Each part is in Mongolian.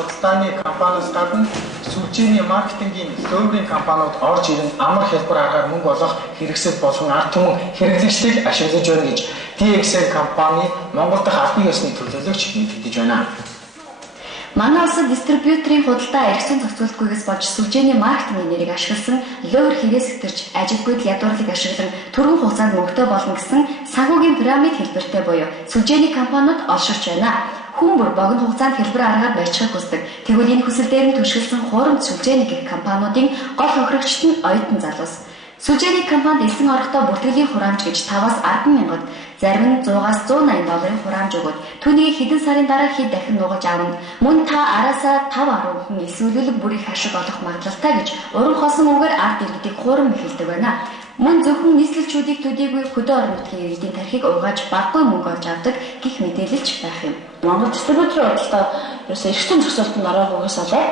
худалдааны компаниуд гадна сүлжээний маркетингийн лооврын компаниуд орж ирэн амар хэлбэр аргаар мөнгө олох хэрэгсэл болгон ард түмэн хэрэглэгчдийг ашиглаж байна гэж DXN компани Монгол дахь албан ёсны төлөөлөгч мэдгэж байна. Манай улсад дистрибьюторын худалдаа эрх зүйн зохицуулалтгүйгээс болж сүлжээний маркетингийн нэрийг ашигласан лоовр хэрэгээс сэтэрч ажилгүйд ядуурлыг ашиглан түргэн хугацаанд мөнгөтэй болно гэсэн санхүүгийн пирамид хэлбэртэй буюу сүлжээний компаниуд олширч байна. Хүн бүр богино хугацаанд хэлбэр аргаар баяжхыг хүсдэг. Тэгвэл энэ хүсэл дээр нь түшгэлсэн хуурамч сүлжээний гэх компаниудын гол хохирогчд нь оюутан залуус. Сүлжээний компанид элсэн орохдоо бүртгэлийн хураамж гэж 5-аас 10,000-д, зарим нь 100-аас 180 долларын хураамж өгöd түүнийг хэдэн сарын дараа хэд дахин нугаж авна. Мөн та араасаа 5-10 хүн элсүүлэлэг бүрийг хашиг олох магадлалтай гэж уран хосон үгээр арт иргэдийг хуурам хэлдэг байна. Мөн зөвхөн нийслэлчүүдийг төдийгүй хөдөө орон нутгийн иргэдийн тархийг угааж баггүй мөнгө олж авдаг гэх мэдээлэлч байх юм. Монгол дистрибьюторын худалдаа ерөөсөө эрх зүйн зохицуулалтанд ороогүй болоод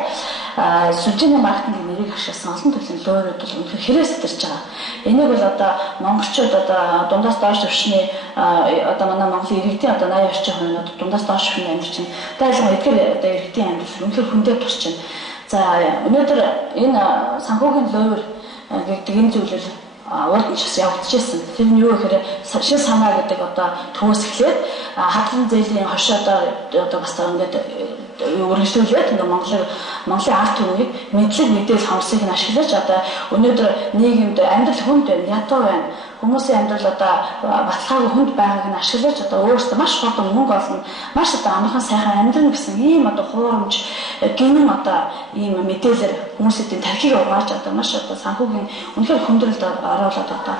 сүлжээний маркетингийн нэрийг ашигласан олон төрлийн лооврууд бол үнэхээр хэрэг сэтэрч байгаа. Энийг бол одоо монголчууд одоо дундаас доош төвшний одоо манай Монголын иргэдийн одоо 80 орчим хувийнууд дундаас доош хүн амьдарч байна. Тайлбар эдгээр одоо иргэдийн амьдрал үнэхээр хүндээ тусч байна. За өнөөдөр энэ санхүүгийн лоовр гэдэг энэ зүйлэл урд нь ч явагдчихсан. Тэр нь юу гэхээр шин санаа гэдэг одоо төвөөс эхлээд хадлан зээлийн хошоодоо одоо бас ингээд үргэлжлүүлээд ингээ Монголын арт түмнийг мэдлэг мэдээлэл хамсыг нь ашиглаж одоо өнөөдөр нийгэмд амьдрал хүнд байна, ятуу байна. Хүмүүсийн амьдрал одоо баталгаагүй хүнд байгааг нь ашиглаж одоо өөрөөсөө маш хурдан мөнгө олно, маш одоо амархан сайхан амьдрна гэсэн ийм одоо хуурамч гинэн одоо ийм мэдээлэл хүмүүсийн тархийг угааж одоо маш одоо санхүүгийн үнэхээр хүндрэлд оруулаад одоо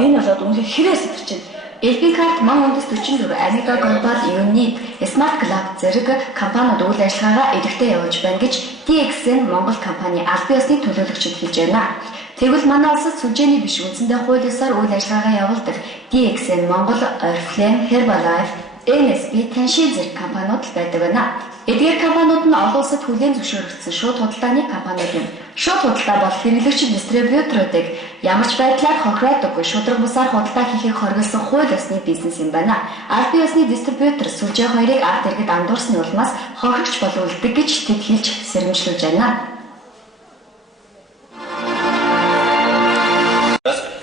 энэ болоод үнэхээр хэрэг сэтэрч байна. Элбин карт Ман үндэс 44, Amiga Global, Unit, Smart Club зэрэг компаниуд үйл ажиллагаагаа эдгээрээ явуулж байна гэж DXN Монгол компани албан ёсны төлөөлөгчид хэлж байна. Тэгвэл манай улсад сүлжээний биш үндсэндээ хууль ёсоор үйл ажиллагаагаа явуулдаг DXN Монгол, Oriflame, Herbalife, NSB, Tenshi зэрэг компаниуд байдаг байна. Эдгээр компаниуд нь олон улсад хүлээн зөвшөөрөгдсөн шууд худалдааны компаниуд юм. Шууд худалдаа бол хэрэглэгч дистрибьюторуудыг ямар ч байдлаар хохироодоггүй шудраг бусаар худалдаа хийхийг хориглосон хууль ёсны бизнес юм байна. Албан ёсны дистрибьютор сүлжээ хоёрыг арт иргэд андуурсны улмаас хохирогч болгоулдаг гэж тэд хэлж сэрэмжлүүлж байна.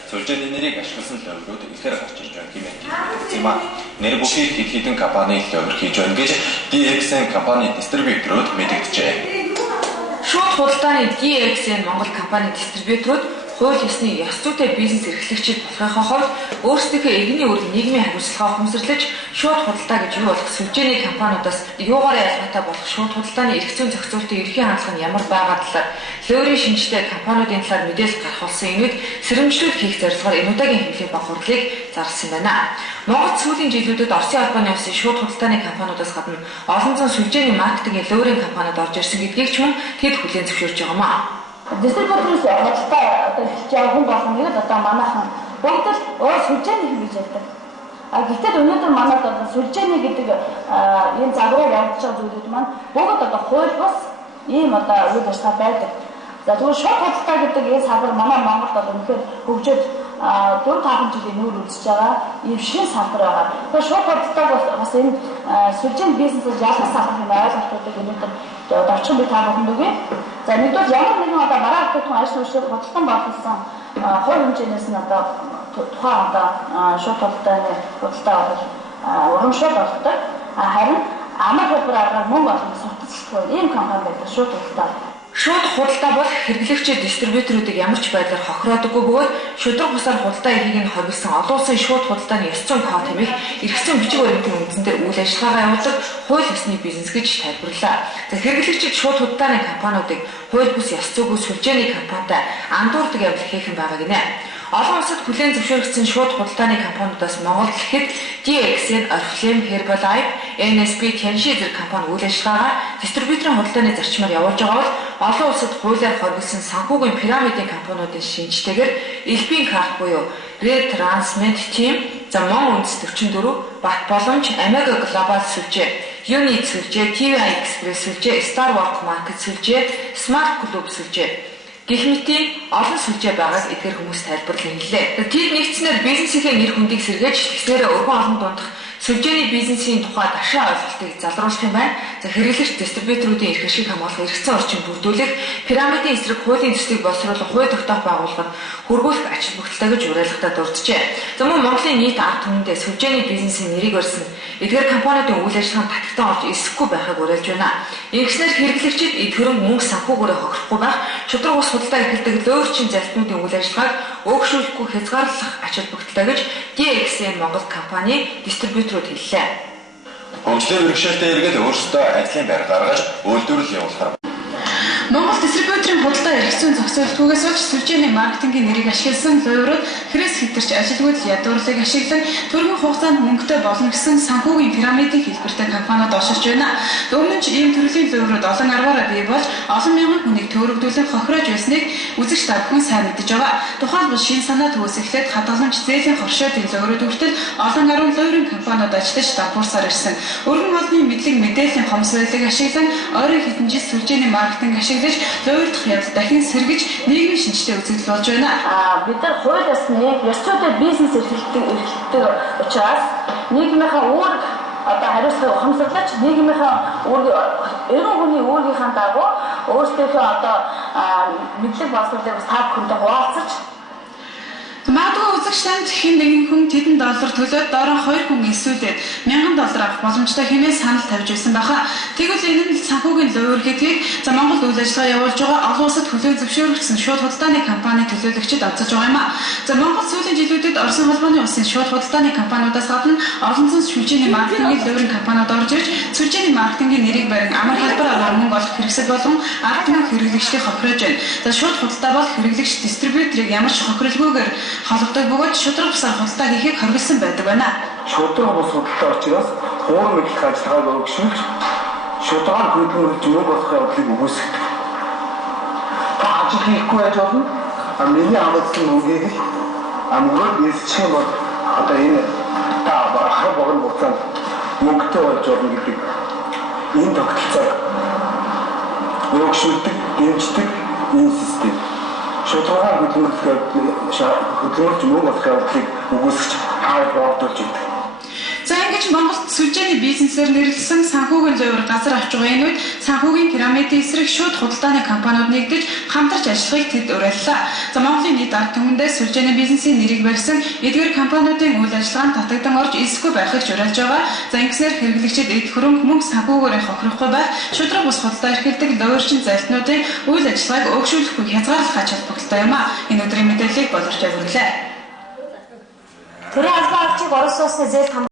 Сүлжээний нэрийг ашигласан лооврууд ихээр гарч ирж байна гэмээр хэлсэн юм аа. Нэр бүхий хэд хэдэн компани лоовр хийж байна гэж DXN компани дистрибьюторууд мэдэгджээ. Шууд худалдааны DXN Монгол компани дистрибьюторууд хууль ёсны ёс зүйтэй бизнес эрхлэгчид болохын хувьд өөрсдийнхөө иргэний үр нийгмийн хариуцлагаа ухамсарлаж шууд худалдаа гэж юу болох сүлжээний компаниудаас юугаар ялгаатай болох шууд худалдааны эрх зүйн зохицуулалтын ерхий хандлага нь ямар байгаа талаар лооврын шинжтэй компаниудын талаар мэдээлэл гаргуулсан энүүд сэрэмжлүүлэх хийх зорилгоор энэ удаагийн хэмжээ ба хурлыг зарласан байна. Монгол сүүлийн жилүүдэд Оросын албаны ёсны шууд худалдааны компаниудаас гадна олон зуун сүлжээний маркетингийн лооврын компаниуд орж ирсэн гэдгийг ч мөн тэд хүлээн зөвшөөрч байгаа юм аа. Дистрибьюторын худалдаа одоо хийж байгаа хүн болгоно л одоо манайхан бүгд л сүлжээний хийж байдаг. Гэтэл өнөөдөр манайд одоо сүлжээний гэдэг энэ загвараар явж байгаа зүйлүүд маань бүгд одоо хууль бус ийм одоо үйл ажиллагаа байдаг. За тэгвэл шууд худалдаа гэдэг энэ салбар манай Монголд бол үнэхээр хөгжөөд 4-5 жилийн нүүр үзэж байгаа ийм шинэ салбар байгаа. Тэгэхээр шууд худалдааг бас энэ сүлжээний бизнесээс ялгах салбар юм ойлголтуудыг өнөөдөр орчин бий та бүхэнд өгье. За нэгдүгээр ямар нэгэн одоо бараа бүтээгдэхүүн ажил үйлчлэл худалдан боловсон хувь хэмжээнээс нь одоо тухайн одоо шууд худалдааны худалдаа бол урамшуул болдог. Харин амар хэлбэр аргаар мөнгө олох сурталчилсан ийм компани байдаг шууд худалдаа. Шууд худалдаа бол хэрэглэгчид дистрибьюторуудыг ямар ч байдлаар хохироодоггүй бөгөөд шудраг бусаар худалдаа хийхийг хориглосон олон улсын шууд худалдааны ёс зүйн код хэмээх эрх зүйн бичиг баримтын үндсэн дээр үйл ажиллагаагаа явуулдаг хууль ёсны бизнес гэж тайлбарлаа. За хэрэглэгчид шууд худалдааны компаниудыг хууль бус ёс зүйгүй сүлжээний компанитай андуурдаг явдал хийх юм байгаа гинэ. Олон улсад хүлээн зөвшөөрөгдсөн шууд худалдааны компаниудаас Монголд ихэд DXN, Oriflame, Herbalife, NSB, Tenshi зэрэг компани үйл ажиллагаагаа дистрибьюторын худалдааны зарчмаар явуулж байгаа бол олон улсад хуулиар хориглосон санхүүгийн пирамидын компаниудын шинжтэйгээр элбийн карт буюу Red Transment Team, за Мон үндэс 44, Бат боломж, Amiga Global сүлжээ, Unit сүлжээ, TVI Express сүлжээ, Star Work Market сүлжээ, Smart Club сүлжээ гэх мэт олон сүлжээ байгааг эдгээр хүмүүс тайлбарлан хэллээ. Тэд нэгдснээр бизнесийнхээ нэр хүндийг сэргээж тэгснээр өргөн олон дундах Сүлжээний бизнесийн тухай дашаа ойлголтыг залруулах юм байна. За хэрэглэгч дистрибьюторуудын эрх ашиг хамгаалах эрхцэн орчин бүрдүүлэх, пирамидын эсрэг хуулийн төслийг боловсруулах, хууль тогтоох байгууллагад хөргүүлэх ач холбогдолтой гэж уриалгатаа дурджээ. За мөн Монголын нийт ард түмэндээ сүлжээний бизнесийн нэрийг барьсан эдгээр компаниудын үйл ажиллагаанд татагтан орж эсэхгүй байхыг уриалж байна. Ингэснээр хэрэглэгчид эдгэрэн мөнгө санхүүгээрээ хохирохгүй байх, шудраг ус худалдаа эрхэлдэг лөөрчин залтнуудын үйл ажиллагааг өөгшүүлэхгүй хязгаарлах ач холбогдолтой гэж DXN Монгол компани дистрибьюторууд хэллээ. Хөгжлийн бэрхшээлтэй эргээд өөрсдөө ажлын байр гаргаж үйлдвэрлэл явуулахаар Монгол дистрибьюторын худалдаа эрх зүйн зохицуулалтгүйгээс болж сүлжээний маркетингийн нэрийг ашигласан луйврууд хэрэгс хэтэрч ажилгүйд ядуурлыг ашиглан төрийн хугацаанд мөнгөтэй болно гэсэн санхүүгийн пирамидын хэлбэртэй компаниуд олширч байна. Өмнө нь ийм төрлийн луйврууд олон аргаараа бий болж олон мянган хүнийг төөрөгдүүлэн хохироож байсныг үзэгч та бүхэн сайн мэдэж байгаа. Тухайлбал шин санаа төгсөглөд хадгаламж зээлийн хоршоодын луйврууд хүртэл олон гаруй луйврын компаниуд ажиллаж давхурсаар ирсэн. Өргөн олонний мэдлэг мэдээллийн хомс байдлыг ашиглан ойрын хэдэн жил сүлжээний маркетинг ашиглаж луйврдах явдал дахин сэргэж нийгмийн шинжтэй үзэгдэл болж байна. Бид нар хууль ёсны ёс зүйтэй бизнес эрхлэлтийг учраас нийгмийнхаа үүрэг одоо хариуцлагыг ухамсарлаж нийгмийнхаа эрүүл хүний үүргийнхаа дагуу өөрсдийнхөө одоо мэдлэг боловсролыг та бүхэндээ хуваалцаж Магадгүй үзэгч танд хэн нэгэн хүн $10 төлөөд доороо 2 хүн эсвэлээд $1000 авах боломжтой хэмээн санал тавьж байсан баха. Тэгвэл энэ нь санхүүгийн луйвр гэдгийг Монгол үйл ажиллагаа явуулж байгаа олон улсад хүлээн зөвшөөрөгдсөн шууд худалдааны компани төлөөлөгчид онцолж байгаа юм а. Монгол сүүлийн жилүүдэд Оросын холбооны улсын шууд худалдааны компаниудаас гадна олон зуун сүлжээний маркетингийн луйврын компаниуд орж ирж сүлжээний маркетингийн нэрийг барин амар хэлбэрээр мөнгө олох хэрэгсэл болгон ард түмэн хэрэглэгчдийг хохироож байна. Шууд худалдаа бол хэрэглэгч дистрибьюторыг ямар ч хохирлгүйгээр холбогддог бөгөөд шудраг бусаар худалдаа хийхийг хоригдсан байдаг байна. Шудраг бус худалдаа учраас хуур мэдлэг ажиллагааг өгшүүлж шудраг хөдөлмөрлөж мөнгө олох явдлыг үгүйсгдэг. Та ажил хийхгүй байж болно. Миний амжилтсан мөнгийг мөнгөөр бэлчих юм бол одоо энэ та хар богино хугацаанд мөнгөтэй болж болно гэдэг энэ тогтолцоог өгшүүлдэг, дэмждэг энэ систем. Шударгаар хөдөлмөрлөж мөнгө олох явдлыг үгүйсгэж хаад боогдуулж байдаг. За ингэж Монголд сүлжээний бизнесээр нэрлэсэн санхүүгийн луйвр газар авч байгаа энэ үед санхүүгийн пирамидын эсрэг шууд худалдааны компаниуд нэгдэж хамтарч ажиллахыг тэд уриаллаа. Монголын нийт ард түмэндээ сүлжээний бизнесийн нэрийг барьсан эдгээр компаниудын үйл ажиллагаанд татагдан орж эсэхгүй байхыг уриалж байгаа. Ингэснээр хэрэглэгчид эд хөрөнгө мөнгө санхүүгээрээ хохирохгүй байх, шудраг бус худалдаа эрхэлдэг луйврчин залтнуудын үйл ажиллагааг өөгшүүлэхгүй хязгаарлах ач холбогдолтой юм а. Энэ өдрийн мэдээллийг боловсруулж өглээ. Төрийн албан агчийг Орос улсны зээл